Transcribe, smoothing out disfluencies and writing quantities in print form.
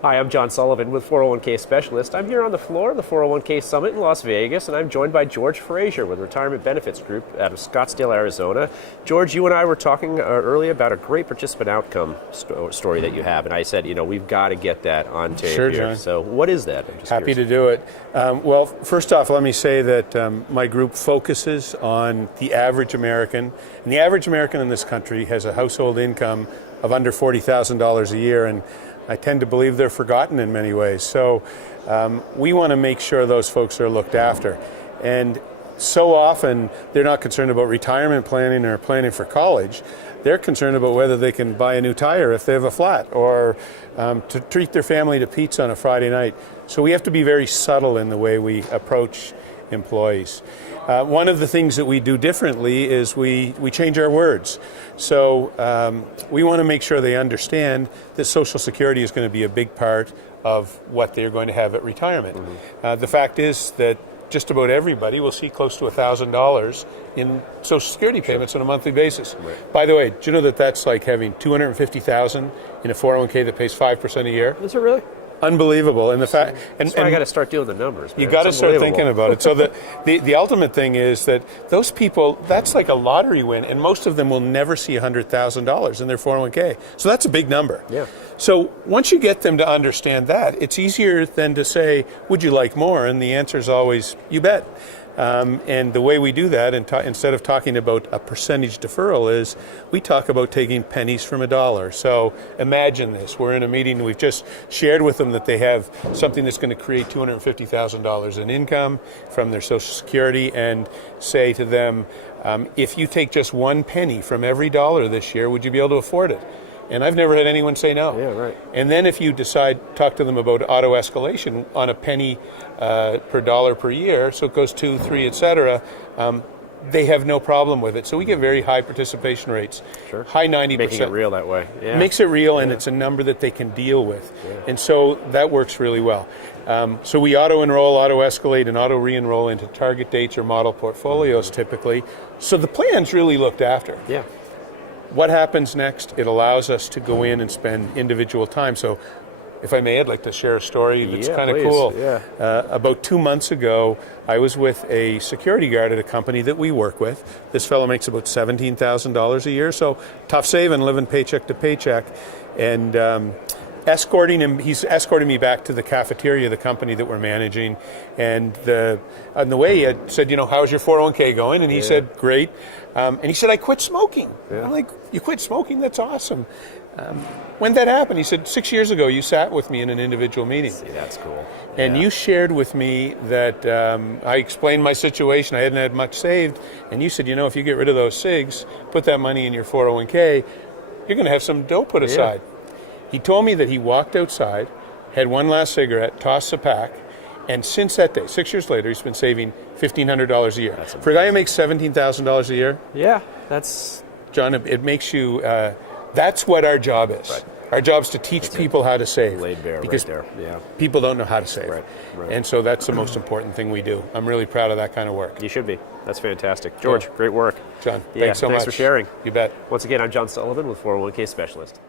Hi, I'm John Sullivan with 401k Specialist. I'm here on the floor of the 401k Summit in Las Vegas, and I'm joined by George Fraser with Retirement Benefits Group out of Scottsdale, Arizona. George, you and I were talking earlier about a great participant outcome story that you have, and I said, we've got to get that on tape Sure, here. John. So what is that? I'm just Happy curious. to do it. Well, first off, let me say that my group focuses on the average American, and the average American in this country has a household income of under $40,000 a year, and I tend to believe they're forgotten in many ways. So we want to make sure those folks are looked after. And so often they're not concerned about retirement planning or planning for college. They're concerned about whether they can buy a new tire if they have a flat, or to treat their family to pizza on a Friday night. So we have to be very subtle in the way we approach employees. One of the things that we do differently is we change our words. So we want to make sure they understand that Social Security is going to be a big part of what they're going to have at retirement. Mm-hmm. The fact is that just about everybody will see close to $1,000 in Social Security payments on a monthly basis. Right. By the way, do you know that that's like having $250,000 in a 401k that pays 5% a year? Is it really? Unbelievable. And the fact, and I got to start doing the numbers. Man. You got to start thinking about it. So the ultimate thing is that those people, that's like a lottery win, and most of them will never see $100,000 in their 401k. So that's a big number. Yeah. So once you get them to understand that, it's easier than to say, "Would you like more?" And the answer is always, "You bet." And the way we do that, instead of talking about a percentage deferral, is we talk about taking pennies from a dollar. So imagine this. We're in a meeting. We've just shared with them that they have something that's going to create $250,000 in income from their Social Security, and say to them, if you take just 1 penny from every dollar this year, would you be able to afford it? And I've never had anyone say no. Yeah, right. And then if you talk to them about auto escalation on a penny per dollar per year, so it goes 2, 3, et cetera, they have no problem with it. So we get very high participation rates, sure. High 90%. Making it real that way. Yeah. Makes it real, and it's a number that they can deal with. Yeah. And so that works really well. So we auto-enroll, auto-escalate, and auto-re-enroll into target dates or model portfolios typically. So the plan's really looked after. Yeah. What happens next? It allows us to go in and spend individual time. So if I may, I'd like to share a story that's kind of cool. Yeah. About 2 months ago, I was with a security guard at a company that we work with. This fellow makes about $17,000 a year, so tough saving, living paycheck to paycheck. And he's escorting me back to the cafeteria of the company that we're managing. And on the way, I said, how's your 401k going? And he said, great. And he said, I quit smoking. Yeah. I'm like, you quit smoking? That's awesome. When did that happen? He said, 6 years ago, you sat with me in an individual meeting. See, that's cool. And you shared with me that I explained my situation. I hadn't had much saved. And you said, if you get rid of those cigs, put that money in your 401k, you're going to have some dough put aside. He told me that he walked outside, had one last cigarette, tossed the pack, and since that day, 6 years later, he's been saving $1,500 a year. For a guy who makes $17,000 a year, yeah, that's... John, it makes you, that's what our job is. Right. Our job is to teach people how to save. Laid bare because right there. Yeah. People don't know how to save. Right. And so that's the most important thing we do. I'm really proud of that kind of work. You should be. That's fantastic. George, great work. John, thanks so much. Thanks for sharing. You bet. Once again, I'm John Sullivan with 401k Specialist.